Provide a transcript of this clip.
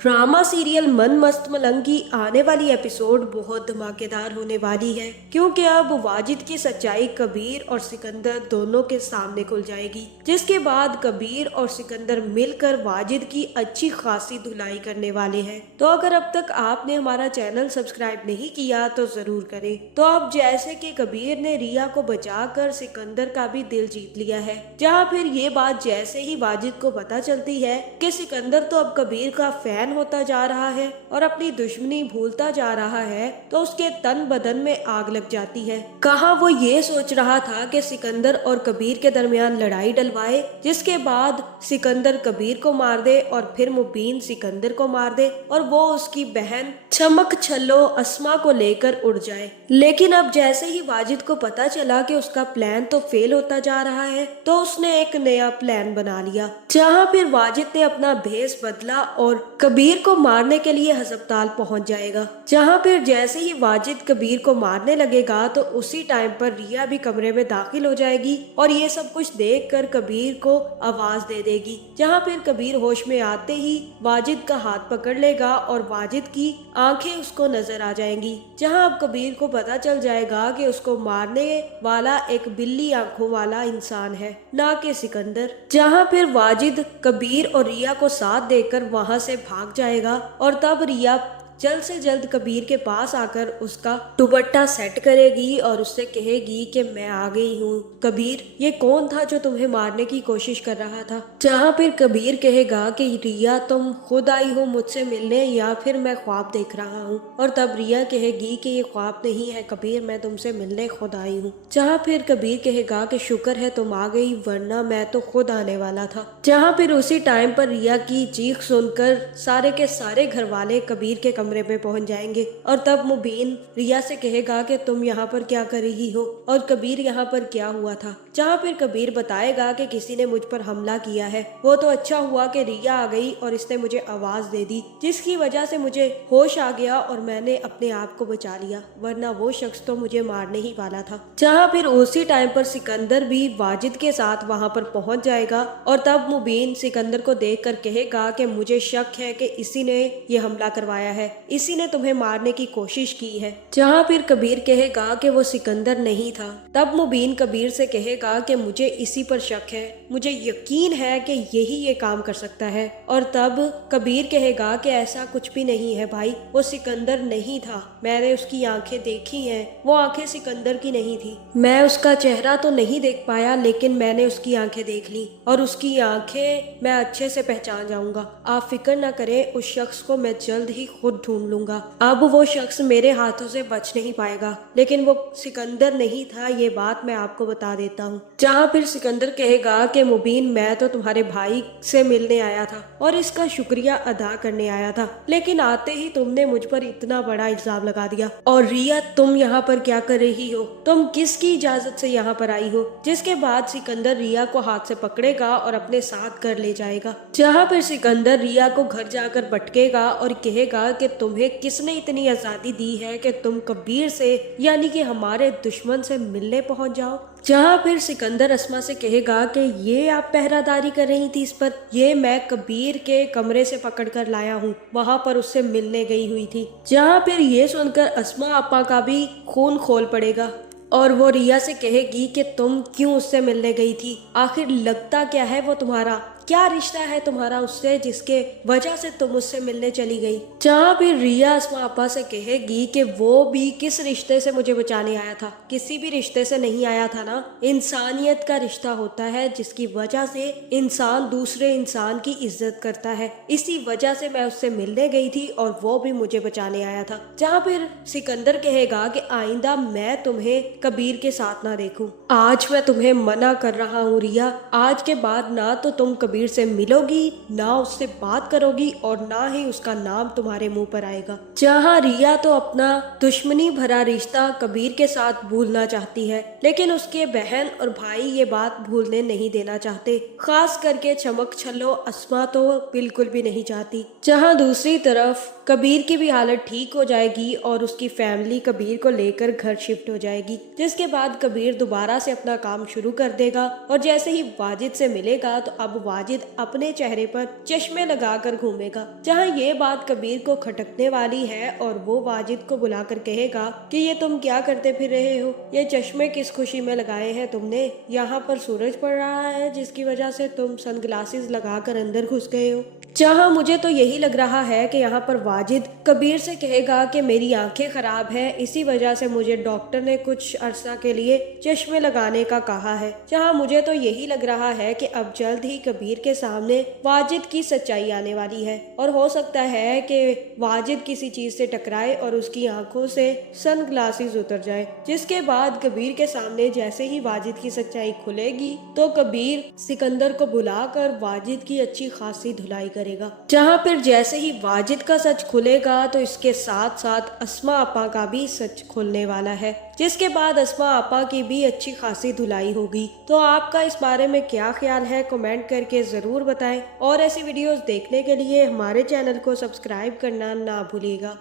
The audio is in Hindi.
ड्रामा सीरियल मन मस्त मलंग की आने वाली एपिसोड बहुत धमाकेदार होने वाली है, क्योंकि अब वाजिद की सच्चाई कबीर और सिकंदर दोनों के सामने खुल जाएगी, जिसके बाद कबीर और सिकंदर मिलकर वाजिद की अच्छी खासी धुलाई करने वाले हैं। तो अगर अब तक आपने हमारा चैनल सब्सक्राइब नहीं किया तो जरूर करें। तो अब जैसे कि कबीर ने रिया को बचाकर सिकंदर का भी दिल जीत लिया है, जहाँ फिर ये बात जैसे ही वाजिद को पता चलती है कि सिकंदर तो अब कबीर का फैन होता जा रहा है और अपनी दुश्मनी भूलता जा रहा है, तो उसके तन बदन में आग लग जाती है। कहाँ वो ये सोच रहा था कि सिकंदर और कबीर के दरमियान लड़ाई डलवाए, जिसके बाद सिकंदर कबीर को मार दे और फिर मुबीन सिकंदर को मार दे और वो उसकी बहन चमक छल्लो अस्मा को लेकर उड़ जाए। लेकिन अब जैसे ही वाजिद को पता चला कि उसका प्लान तो फेल होता जा रहा है, तो उसने एक नया प्लान बना लिया, जहाँ फिर वाजिद ने अपना भेष बदला और कबीर को मारने के लिए अस्पताल पहुंच जाएगा। जहाँ फिर जैसे ही वाजिद कबीर को मारने लगेगा तो उसी टाइम पर रिया भी कमरे में दाखिल हो जाएगी और ये सब कुछ देखकर कबीर को आवाज दे देगी। जहाँ फिर कबीर होश में आते ही वाजिद का हाथ पकड़ लेगा और वाजिद की आंखें उसको नजर आ जाएंगी। जहाँ अब कबीर को पता चल जाएगा कि उसको मारने वाला एक बिल्ली आंखों वाला इंसान है, ना कि सिकंदर। जहाँ फिर वाजिद कबीर और रिया को साथ देकर वहां से भाग जाएगा और तब रिया जल्द से जल्द कबीर के पास आकर उसका दुपट्टा सेट करेगी और उससे कहेगी कि मैं आ गई हूँ। कबीर, ये कौन था जो तुम्हें मारने की कोशिश कर रहा था? जहाँ फिर कबीर कहेगा कि रिया, तुम खुद आई हो मुझसे मिलने या फिर मैं ख्वाब देख रहा हूँ? और तब रिया कहेगी कि ये ख्वाब नहीं है कबीर, मैं तुमसे मिलने खुद आई हूँ। जहाँ फिर कबीर कहेगा कि शुक्र है तुम आ गई, वरना मैं तो खुद आने वाला था। जहाँ फिर उसी टाइम पर रिया की चीख सुनकर सारे के सारे घर वाले कबीर के कमरे में पहुंच जाएंगे और तब मुबीन रिया से कहेगा कि तुम यहाँ पर क्या कर रही हो और कबीर यहाँ पर क्या हुआ था। जहाँ फिर कबीर बताएगा कि किसी ने मुझ पर हमला किया है, वो तो अच्छा हुआ कि रिया आ गई और इसने मुझे आवाज दे दी, जिसकी वजह से मुझे होश आ गया और मैंने अपने आप को बचा लिया, वरना वो शख्स तो मुझे मारने ही वाला था। जहाँ फिर उसी टाइम पर सिकंदर भी वाजिद के साथ वहाँ पर पहुंच जाएगा और तब मुबीन सिकंदर को देख कर कहेगा कि मुझे शक है कि इसी ने ये हमला करवाया है, इसी ने तुम्हें मारने की कोशिश की है। जहाँ फिर कबीर कहेगा कि वो सिकंदर नहीं था। तब मुबीन कबीर से कहेगा कि मुझे इसी पर शक है, मुझे यकीन है कि यही ये काम कर सकता है। और तब कबीर कहेगा कि ऐसा कुछ भी नहीं है भाई, वो सिकंदर नहीं था, मैंने उसकी आंखें देखी हैं, वो आंखें सिकंदर की नहीं थी। मैं उसका चेहरा तो नहीं देख पाया, लेकिन मैंने उसकी आंखें देख ली और उसकी आंखें मैं अच्छे से पहचान जाऊंगा। आप फिक्र न करें, उस शख्स को मैं जल्द ही खुद ढूंढ लूंगा। अब वो शख्स मेरे हाथों से बच नहीं पाएगा, लेकिन वो सिकंदर नहीं था, ये बात मैं आपको बता देता हूँ। जहाँ फिर सिकंदर कहेगा कि मुबीन, मैं तो तुम्हारे भाई से मिलने आया था और इसका शुक्रिया अदा करने आया था, लेकिन आते ही तुमने मुझ पर इतना बड़ा इल्जाम लगा दिया। और रिया, तुम यहाँ पर क्या कर रही हो? तुम किसकी इजाजत से यहाँ पर आई हो? जिसके बाद सिकंदर रिया को हाथ से पकड़ेगा और अपने साथ घर ले जाएगा। जहाँ फिर सिकंदर रिया को घर जाकर भटकेगा और कहेगा कि तुम्हें किसने इतनी आजादी दी है कि तुम कबीर से, यानी कि हमारे दुश्मन से मिलने पहुंच जाओ। जहाँ फिर सिकंदर अस्मा से कहेगा कि ये आप पहरादारी कर रही थी इस पर, ये मैं कबीर के कमरे से पकड़ कर लाया हूँ, वहाँ पर उससे मिलने गई हुई थी। जहाँ फिर ये सुनकर अस्मा अपा का भी खून खोल पड़ेगा और वो रिया से कहेगी कि तुम क्यों उससे मिलने गई थी, आखिर लगता क्या है वो तुम्हारा, क्या रिश्ता है तुम्हारा उससे जिसके वजह से तुम उससे मिलने चली गई। जहाँ फिर रिया अस्मा आपा से कहेगी कि वो भी किस रिश्ते से मुझे बचाने आया था, किसी भी रिश्ते से नहीं आया था ना, इंसानियत का रिश्ता होता है जिसकी वजह से इंसान दूसरे इंसान की इज्जत करता है, इसी वजह से मैं उससे मिलने गई थी और वो भी मुझे बचाने आया था। जहाँ फिर सिकंदर कहेगा कि आइंदा मैं तुम्हें कबीर के साथ ना देखूं, आज मैं तुम्हें मना कर रहा हूँ रिया, आज के बाद ना तो तुम कबीर से मिलोगी, ना उससे बात करोगी और ना ही उसका नाम तुम्हारे मुंह पर आएगा। जहाँ रिया तो अपना दुश्मनी भरा रिश्ता कबीर के साथ भूलना चाहती है, लेकिन उसके बहन और भाई ये बात भूलने नहीं देना चाहते, खास करके चमक छल्लो अस्मा तो बिल्कुल भी नहीं चाहती। जहाँ दूसरी तरफ कबीर की भी हालत ठीक हो जाएगी और उसकी फैमिली कबीर को लेकर घर शिफ्ट हो जाएगी, जिसके बाद कबीर दोबारा से अपना काम शुरू कर देगा और जैसे ही वाजिद से मिलेगा तो अब वाजिद वाजिद अपने चेहरे पर चश्मे लगाकर घूमेगा। जहाँ ये बात कबीर को खटकने वाली है और वो वाजिद को बुलाकर कहेगा कि ये तुम क्या करते फिर रहे हो, ये चश्मे किस खुशी में लगाए हैं तुमने, यहाँ पर सूरज पड़ रहा है जिसकी वजह से तुम सनग्लासेस लगाकर अंदर घुस गए हो। जहाँ मुझे तो यही लग रहा है कि यहाँ पर वाजिद कबीर से कहेगा कि मेरी आंखें खराब है, इसी वजह से मुझे डॉक्टर ने कुछ अरसा के लिए चश्मे लगाने का कहा है। जहाँ मुझे तो यही लग रहा है कि अब जल्द ही कबीर के सामने वाजिद की सच्चाई आने वाली है और हो सकता है कि वाजिद किसी चीज से टकराए और उसकी आंखों से सनग्लासेस उतर जाए, जिसके बाद कबीर के सामने जैसे ही वाजिद की सच्चाई खुलेगी तो कबीर सिकंदर को बुलाकर वाजिद की अच्छी खासी धुलाई करेगा। जहाँ फिर जैसे ही वाजिद का सच खुलेगा तो इसके साथ साथ अस्मा आपा का भी सच खुलने वाला है, जिसके बाद अस्मा आपा की भी अच्छी खासी धुलाई होगी। तो आपका इस बारे में क्या ख्याल है, कमेंट करके जरूर बताएं और ऐसी वीडियोस देखने के लिए हमारे चैनल को सब्सक्राइब करना ना भूलिएगा।